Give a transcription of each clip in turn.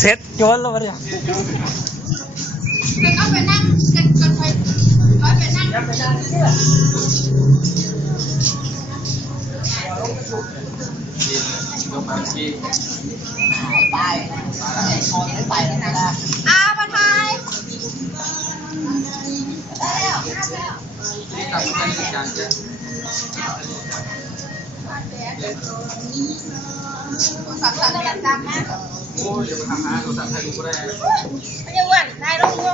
เซ็ตโยนแล้ววะเนี่ยเอาไปนั่งกันกันไปเอาไปนั่งกันไปนั่งไปคนไม่ไปแล้วนะอาปะทายสั่งสั่งเรียนตามนะ โอ้ยอย่าไปทำหาโทรศัพท์ใครดูก็ได้ไม่ใช่วันได้ลงดู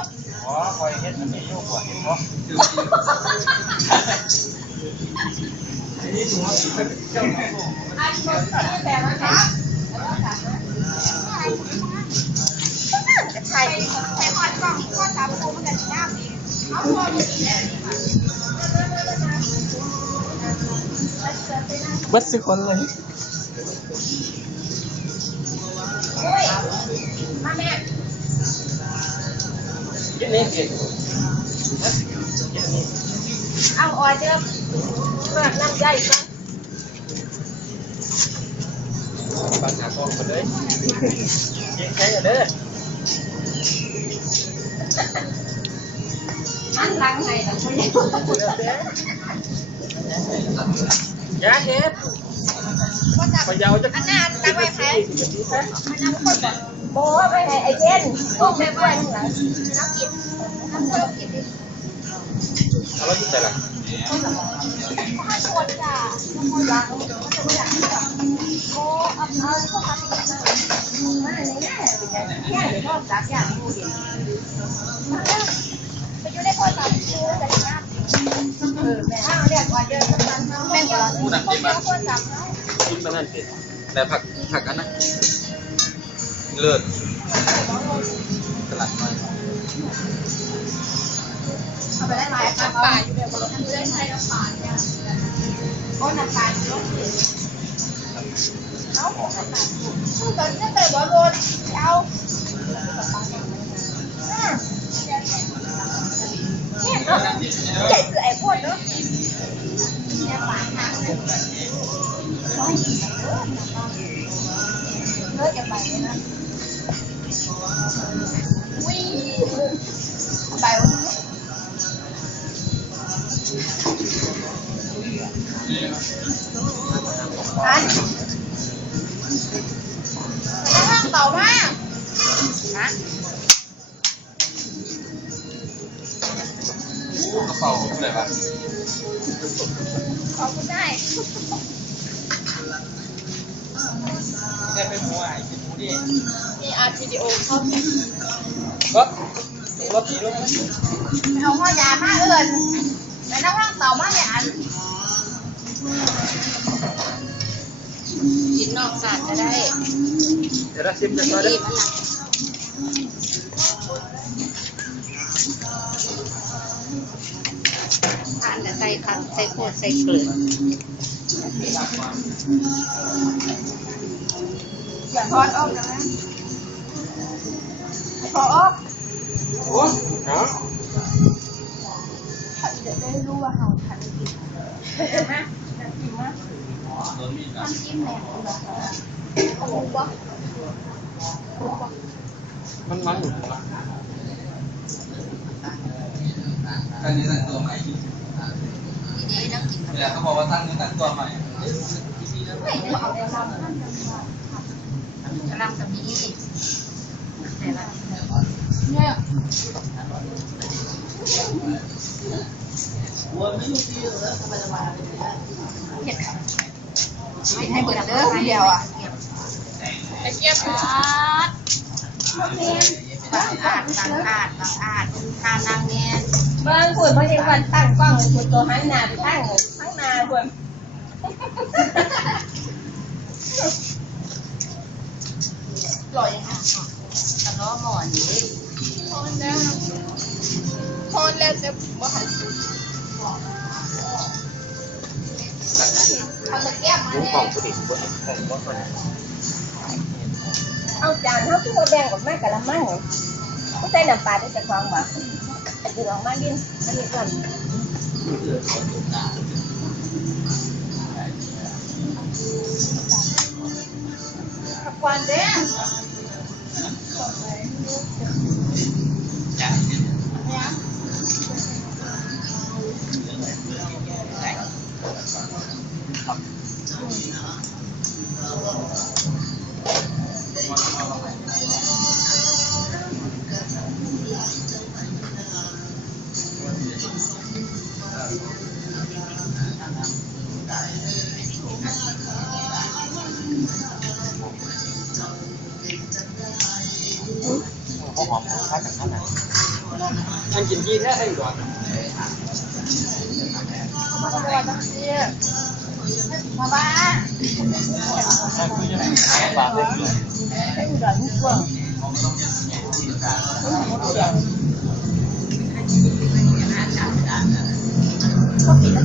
อ๋อคอยเฮ็ดมันมีโยกหัวเห็นปะอาชีพแต่ละครับใครใครขอดกล่องขอดตามปูมันจะง่ายดีเอาพอดีเบิดสิคนเลยอุ้ยาแม่กินนี่กินเอาออเดอร์เปิดน้ำใจก่อนบางหากองมาเลย ยิงใช้เด้ออันล้างไหนล่ะคุณเนี่ยยาเฮ็ด พยาวจะอันนั้นตั้งไว้ใครมันนำคนบอกโบ้ไปให้ไอ้เจนพวกแม่บ้านหลังนักกินนักกินดิเอาแล้วที่ไหนล่ะข้าชวนจ้าน้ำมันวางมันจะไม่อยากที่แบบโอ้เอาเอาพวกอะไรมามาในแง่เนไงแง่หรือทอดจักอย่างดูดิไปอยู่ในคนตัดชูแต่งงานเออแม่เอาเรียกว่าเยอะแม่ก็พูดแบบนี้มาคนจับกิ นมันนั่นเป็นแต่ผักผักอันนั้นเลิศตลาดน้อยเอาไปได้หลายน้ำป่าอยู่เดี๋ยวเราทำได้ใช้น้ำป่าเนี่ยก็น้ำป่าเยอะเอาพูดตอนนี้แต่บอลโรนเอา กระเป๋าอะไรวะขอบคุณได้นี่เป็นหมูไอ้กินหมูดิมีอาร์วิดีโอเข้าไปรถรถผีรถเอาข้อยามาเอิญไปนั่งห้างเต่ามาเนี่ยอันกินนอกสารจะได้ เดี๋ยวเราชิมจะซอยได้ คันใส่โคตรใส่เกลืออย่าทอดออกนะพอออกโอ้เนาะเขาจะได้รู้ว่าเขาทันกินเห็นไหมกินไหมน้ำจิ้มแหนมเอาลงวะมันมันอยู่นะอันนี้ตั้งตัวใหม่ ดีๆนะกินเขาบอกว่าตั้งเนื้อตั้งตัวใหม่ไม่ได้เอาแต่ลำนั่นจะลำกับนี้แต่ละเนี่ยเห็ดไม่ให้เบิดเด้อเดียวอะไอ้เจี๊ยบอาด บางอาจบางอาจบางอาจทานนางเนี่ยบางคนเขาเห็นว่าตั้งกล้องเลยคุณตัวหันหน้าไปตั้งข้างหน้าคนปล่อยค่ะกระล้อหมอนนี่พอนแล้วพอนแล้วจะบ่หันเขาจะแก้มหมามูแล้ของผู้หญิงบนของบนคน เอาจานเขาคือว่าแบ่งออกมากับละมั่งเขาใส่น้ำปลาได้จะควางบ่ดึงออกมาดินมันมีก่อนควันเด้เขามาวจากข้าวไหนอันกินก่อนมาบ้านมาบ้านนั่นคือยังไงปลาเด้ แล้ว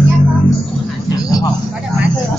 แก้ก็ก็จะมาเถอะเร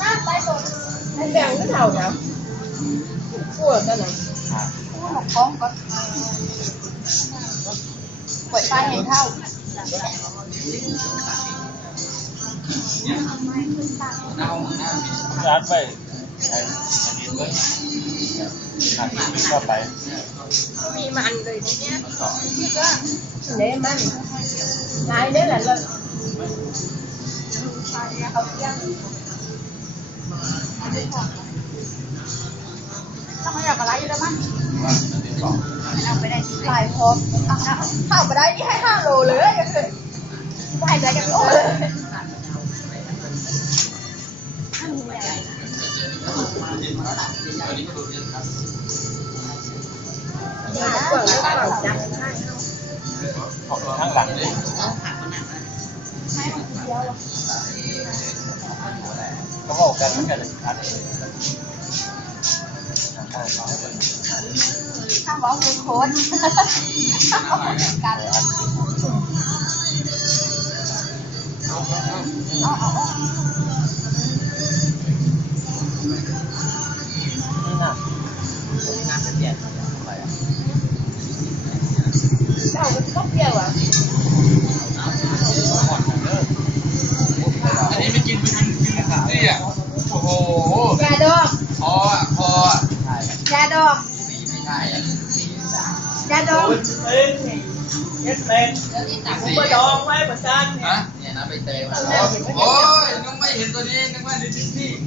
หน้าใต้โดนมันแบ่งไม่เท่านะปวดกันนะหมกคล้อ งก็ปล่อยเห็นเท่าร้านไปใช้อันนี้ก็หักมีก็ไปมีมันเลยเนี่ยต่อ để mình lại đấy là lên không dân ต้องอยากอะไรอยู่แล้วมั้งว่าอันนี้ต่อเอาไปได้หลายพบเอาเข้าไปได้ที่ให้ห้าโลเลยยังเลยไม่ให้ใจกันโลเลยะนี่น่าจะเปลี่ยนอะไรอะ đâu có cốc dâu à อันนี้ไม่กินไม่กินกินนี่อะโอ้โห ยาดอง พออะพออะ ยาดอง สีไม่ใช่อะ ยาดอง สีดองไว้เหมือนกันฮะเนี่ยนะไป เตยมาโอ้ยนึกไม่เห็นตัวนี้นึกว่าดิสนีย์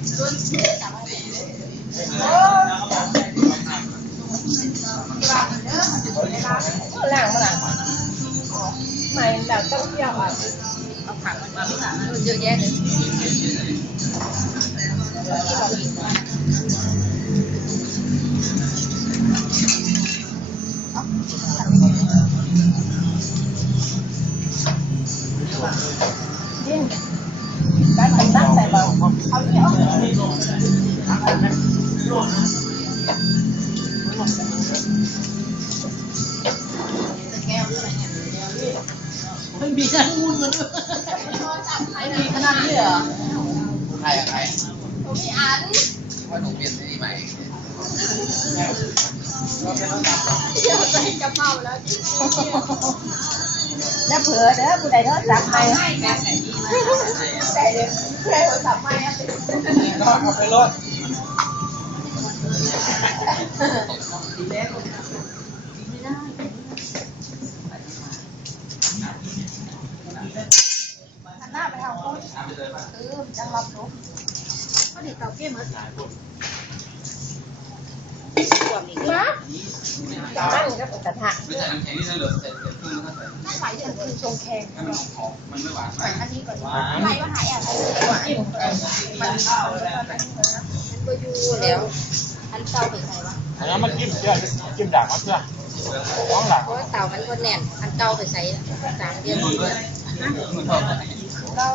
nó làm mà làm mày làm tao dâu à เยอะแยะเลย điên cái mình tắt tại bờ เอาที่เอาแก้วด้วยเนี่ยไม่มีการมูนมาด้วยไม่มีขนาดนี้เหรอใครอะใครผมมีอัน ว่าหนูเปลี่ยนที่ใหม่เดี๋ยวไปกะเพราแล้ว nó vừa đó tôi đây nó sạch mày ให้ใส่ดีมากใส่เลยเพื่อโทรศัพท์ไม่อะรอดครับไปรอดหน้าไปทางค้ดเออจังรับรู้ก็ดีเต่าเกี้ยเหมือน má ăn cái phần thịt hạt ไม่ใส่น้ำแข็งนี่ถ้าเหลือใส่เสร็จครึ่งแล้วก็ใส่ไม่ไหวเดี๋ยวคือทรงแข็งให้มันหอมๆมันไม่หวานใส่มากอันนี้ก่อนไม่ว่าหายอะมันก็อยู่แล้วอันเตาเป็นไงวะอันนั้นมันจิ้มเชื่อจิ้มด่างมาเพื่อข้างหลังเพราะเตามันก็แน่นอันเตาไปใส่สามเดือนนุ่นด้วยนุ่นเท่ากันเตา